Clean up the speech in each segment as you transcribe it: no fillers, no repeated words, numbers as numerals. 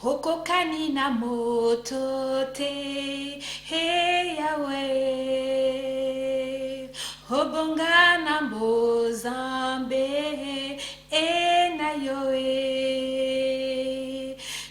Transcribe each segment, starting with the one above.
Okokani na moto te, he Yahweh. Obonga na Mozambe, e na Yoé.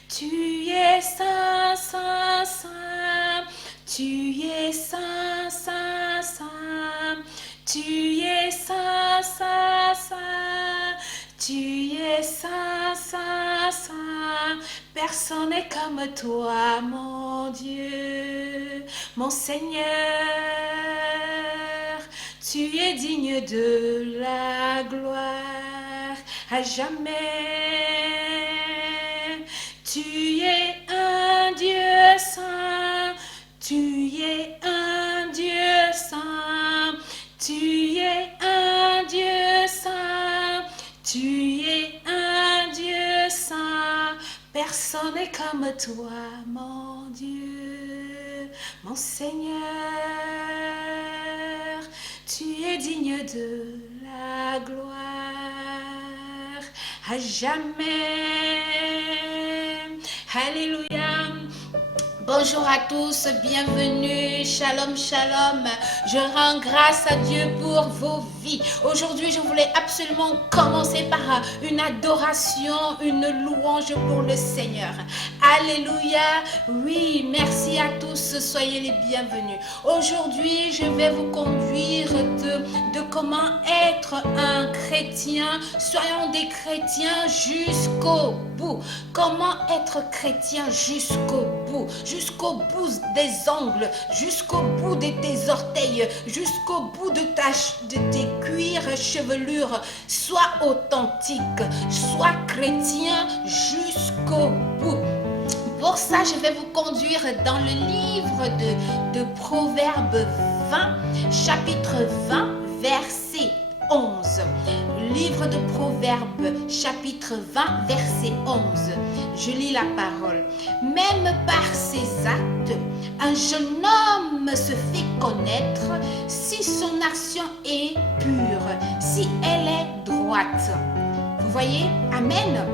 Tu es saint, saint, saint. Tu es saint, saint, saint. Tu es saint, saint, saint. Tu es saint, saint, saint. Personne n'est comme toi, mon Dieu, mon Seigneur. Tu es digne de la gloire à jamais. Tu es un Dieu saint. Tu es un Dieu saint. Tu es un Dieu saint. Tu es un Dieu saint. Personne n'est comme toi, mon Dieu, mon Seigneur. Tu es digne de la gloire à jamais. Alléluia. Bonjour à tous, bienvenue, shalom, shalom. Je rends grâce à Dieu pour vos vies. Aujourd'hui, je voulais absolument commencer par une adoration, une louange pour le Seigneur. Alléluia. Oui, merci à tous, soyez les bienvenus. Aujourd'hui, je vais vous conduire de comment être un chrétien. Soyons des chrétiens jusqu'au bout. Comment être chrétien jusqu'au bout, jusqu'au bout des ongles, jusqu'au bout de tes orteils, jusqu'au bout de tes cuirs, chevelures. Sois authentique, sois chrétien jusqu'au bout. Pour ça, je vais vous conduire dans le livre de Proverbes 20, chapitre 20, verset 11. Livre de Proverbes, chapitre 20, verset 11. Je lis la parole. Même par ses actes, un jeune homme se fait connaître si son action est pure, si elle est droite. Vous voyez? Amen.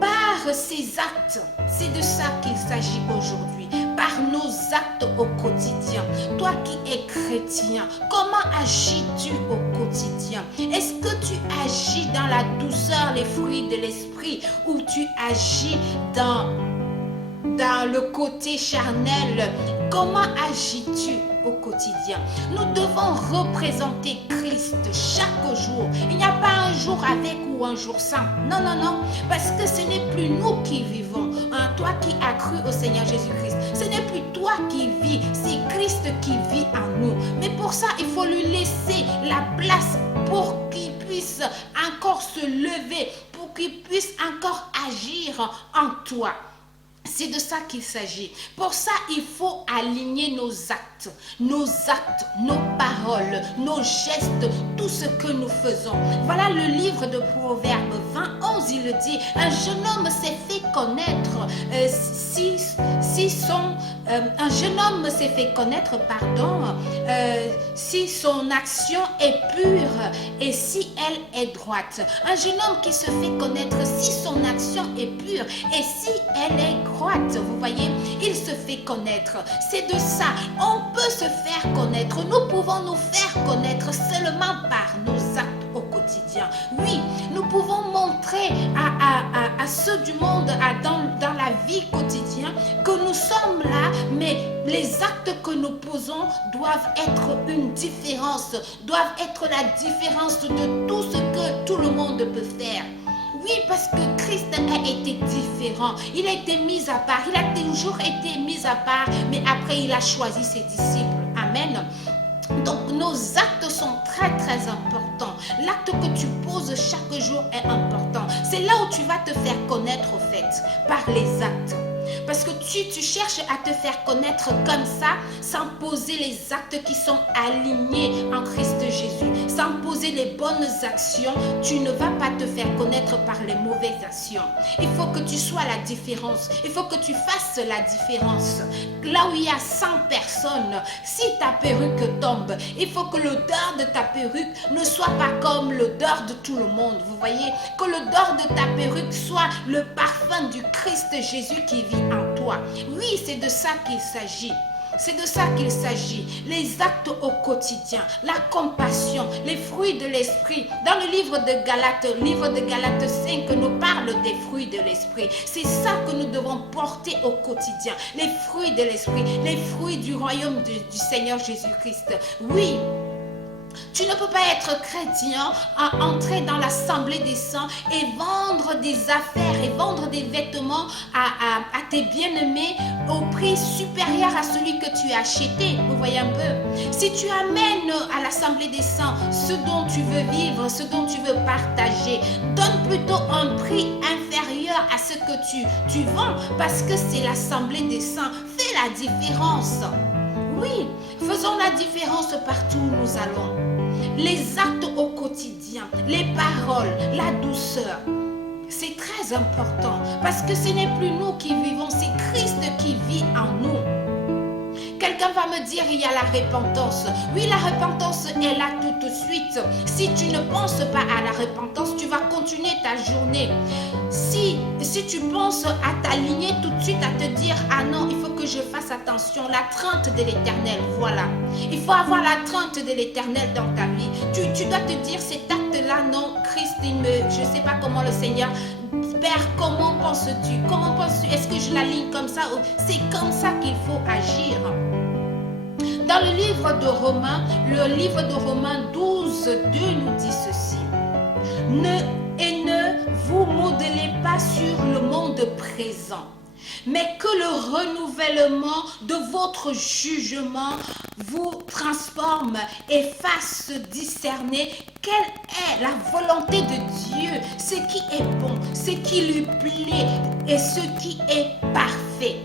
Par ses actes, c'est de ça qu'il s'agit aujourd'hui. Par nos actes au quotidien. Toi qui es chrétien, comment agis-tu au quotidien? Est-ce que tu agis dans la douceur, les fruits de l'esprit, ou tu agis dans le côté charnel? Comment agis-tu au quotidien? Nous devons représenter Christ chaque jour. Il n'y a pas un jour avec ou un jour sans. Non, non, non. Parce que ce n'est plus nous qui vivons. Hein, toi qui as cru au Seigneur Jésus-Christ. Ce n'est plus toi qui vis. C'est Christ qui vit en nous. Mais pour ça, il faut lui laisser la place pour qu'il puisse encore se lever. Pour qu'il puisse encore agir en toi. C'est de ça qu'il s'agit. Pour ça, il faut aligner nos actes, nos paroles, nos gestes, tout ce que nous faisons. Voilà le livre de Proverbes 20, 11, il le dit. Un jeune homme s'est fait connaître un jeune homme s'est fait connaître, si son action est pure et si elle est droite. Un jeune homme qui se fait connaître si son action est pure et si elle est droite. Vous voyez, il se fait connaître. C'est de ça. On peut se faire connaître. Nous pouvons nous faire connaître seulement par nos actes au quotidien. Oui, nous pouvons montrer à ceux du monde, dans la vie quotidienne, que nous sommes là, mais les actes que nous posons doivent être une différence, doivent être la différence de tout ce que tout le monde peut faire. Oui, parce que Christ a été différent. Il a été mis à part. Il a toujours été mis à part, mais après il a choisi ses disciples. Amen. Donc nos actes sont très très importants. L'acte que tu poses chaque jour est important. C'est là où tu vas te faire connaître au fait, par les actes. Parce que tu cherches à te faire connaître comme ça, sans poser les actes qui sont alignés en Christ Jésus, sans poser les bonnes actions, tu ne vas pas te faire connaître par les mauvaises actions. Il faut que tu sois la différence. Il faut que tu fasses la différence. Là où il y a 100 personnes, si ta perruque tombe, il faut que l'odeur de ta perruque ne soit pas comme l'odeur de tout le monde. Vous voyez, que l'odeur de ta perruque soit le parfum du Christ Jésus qui vit en toi. Oui, c'est de ça qu'il s'agit. C'est de ça qu'il s'agit. Les actes au quotidien, la compassion, les fruits de l'esprit. Dans le livre de Galates 5 nous parle des fruits de l'esprit. C'est ça que nous devons porter au quotidien. Les fruits de l'esprit, les fruits du royaume du Seigneur Jésus-Christ. Oui. Tu ne peux pas être chrétien, entrer dans l'assemblée des saints et vendre des affaires et vendre des vêtements à tes bien-aimés au prix supérieur à celui que tu as acheté. Vous voyez un peu. Si tu amènes à l'assemblée des saints ce dont tu veux vivre, ce dont tu veux partager, donne plutôt un prix inférieur à ce que tu vends parce que c'est l'assemblée des saints. Fais la différence. Oui, faisons la différence partout où nous allons. Les actes au quotidien, les paroles, la douceur, c'est très important parce que ce n'est plus nous qui vivons, c'est Christ qui vit en nous. Quelqu'un va me dire, il y a la repentance. Oui, la repentance est là tout de suite. Si tu ne penses pas à la repentance, tu vas continuer ta journée. Si tu penses à t'aligner tout de suite, à te dire, ah non, il faut que je fasse attention, la crainte de l'éternel, voilà. Il faut avoir la crainte de l'éternel dans ta vie. Tu dois te dire, cet acte-là, non, Christ, je ne sais pas comment le Seigneur... Père, comment penses-tu? Comment penses-tu? Est-ce que je l'aligne comme ça? C'est comme ça qu'il faut agir. Dans le livre de Romains 12, 2 nous dit ceci. Ne vous modelez pas sur le monde présent, mais que le renouvellement de votre jugement vous transforme et fasse discerner quelle est la volonté de Dieu, ce qui est bon, ce qui lui plaît et ce qui est parfait.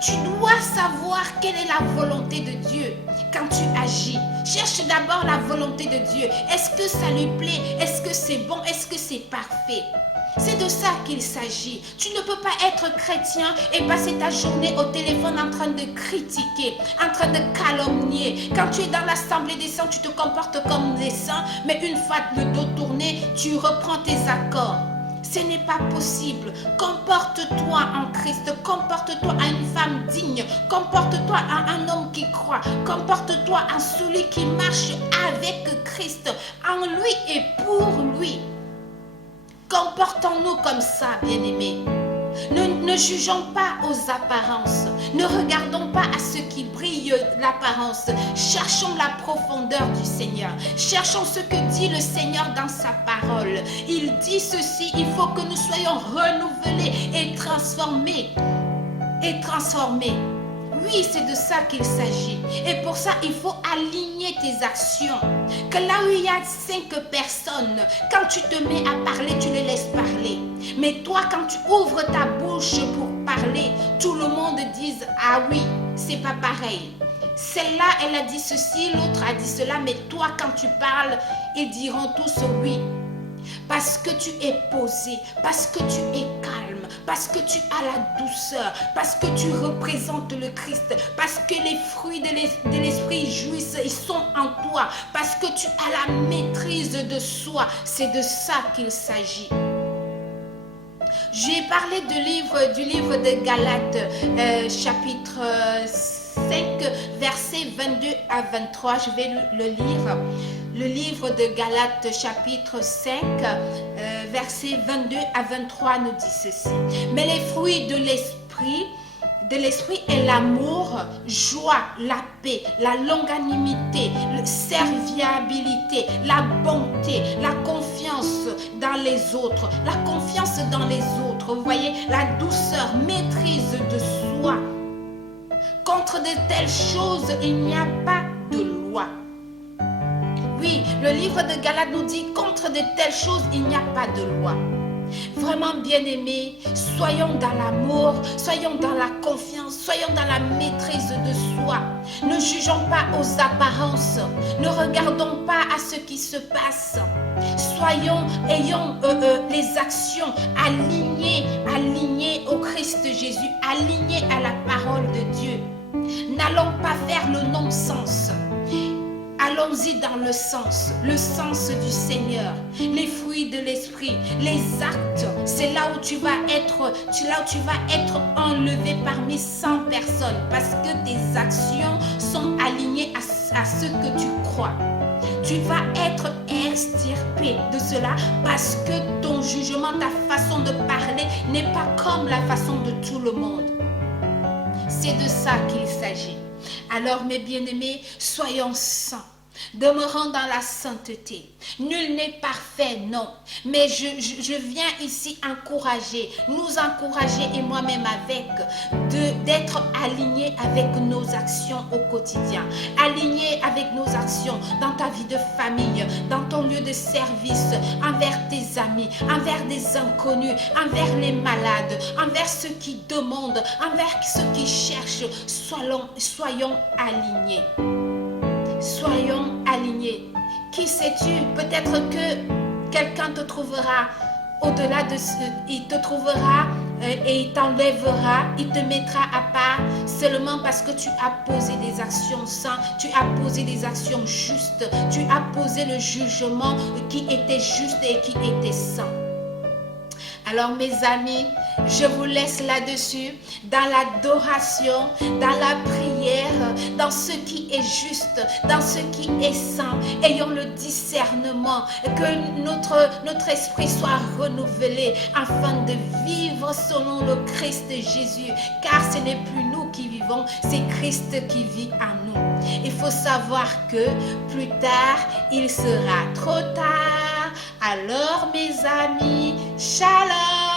Tu dois savoir quelle est la volonté de Dieu quand tu agis. Cherche d'abord la volonté de Dieu. Est-ce que ça lui plaît? Est-ce que c'est bon? Est-ce que c'est parfait? C'est de ça qu'il s'agit. Tu ne peux pas être chrétien et passer ta journée au téléphone en train de critiquer, en train de calomnier. Quand tu es dans l'assemblée des saints, tu te comportes comme des saints, mais une fois le dos tourné, tu reprends tes accords. Ce n'est pas possible. Comporte-toi en Christ. Comporte-toi en une femme digne. Comporte-toi en un homme qui croit. Comporte-toi en celui qui marche avec Christ, en lui et pour lui. Comportons-nous comme ça, bien-aimés. Ne jugeons pas aux apparences. Ne regardons pas à ce qui brille l'apparence. Cherchons la profondeur du Seigneur. Cherchons ce que dit le Seigneur dans sa parole. Il dit ceci, il faut que nous soyons renouvelés et transformés. Oui, c'est de ça qu'il s'agit. Et pour ça, il faut aligner tes actions. Que là où il y a 5 personnes, quand tu te mets à parler, tu les laisses parler. Mais toi, quand tu ouvres ta bouche pour parler, tout le monde dise, ah oui, c'est pas pareil. Celle-là, elle a dit ceci, l'autre a dit cela, mais toi, quand tu parles, ils diront tous oui. Parce que tu es posé, parce que tu es calme, parce que tu as la douceur, parce que tu représentes le Christ, parce que les fruits de l'esprit jouissent, ils sont en toi, parce que tu as la maîtrise de soi. C'est de ça qu'il s'agit. J'ai parlé du livre de Galates, chapitre 5, versets 22 à 23. Je vais le lire. Le livre de Galates, chapitre 5, versets 22 à 23 nous dit ceci. Mais les fruits de l'esprit est l'amour, joie, la paix, la longanimité, la serviabilité, la bonté, la confiance dans les autres, vous voyez, la douceur, maîtrise de soi. Contre de telles choses, il n'y a pas de loi. Oui, le livre de Galates nous dit, contre de telles choses, il n'y a pas de loi. Vraiment bien-aimés, soyons dans l'amour, soyons dans la confiance, soyons dans la maîtrise de soi. Ne jugeons pas aux apparences, ne regardons pas à ce qui se passe. Ayons les actions alignées au Christ Jésus, alignées à la parole de Dieu. N'allons pas faire le non-sens. Allons-y dans le sens du Seigneur, les fruits de l'esprit, les actes. C'est là où tu vas être enlevé parmi 100 personnes parce que tes actions sont alignées à ce que tu crois. Tu vas être extirpé de cela parce que ton jugement, ta façon de parler n'est pas comme la façon de tout le monde. C'est de ça qu'il s'agit. Alors mes bien-aimés, soyons saints. Demeurons dans la sainteté. Nul n'est parfait, non. Mais je viens ici nous encourager et moi-même avec, d'être alignés avec nos actions au quotidien. Alignés avec nos actions dans ta vie de famille, dans ton lieu de service, envers tes amis, envers des inconnus, envers les malades, envers ceux qui demandent, envers ceux qui cherchent. Soyons alignés. Soyons alignés. Qui sais-tu? Peut-être que quelqu'un te trouvera au-delà de ce, il te trouvera et il t'enlèvera, il te mettra à part seulement parce que tu as posé des actions saines, tu as posé des actions justes, tu as posé le jugement qui était juste et qui était sain. Alors mes amis, je vous laisse là-dessus, dans l'adoration, dans la prière, dans ce qui est juste, dans ce qui est saint. Ayons le discernement, que notre esprit soit renouvelé afin de vivre selon le Christ Jésus. Car ce n'est plus nous qui vivons, c'est Christ qui vit en nous. Il faut savoir que plus tard, il sera trop tard. Alors mes amis, shalom!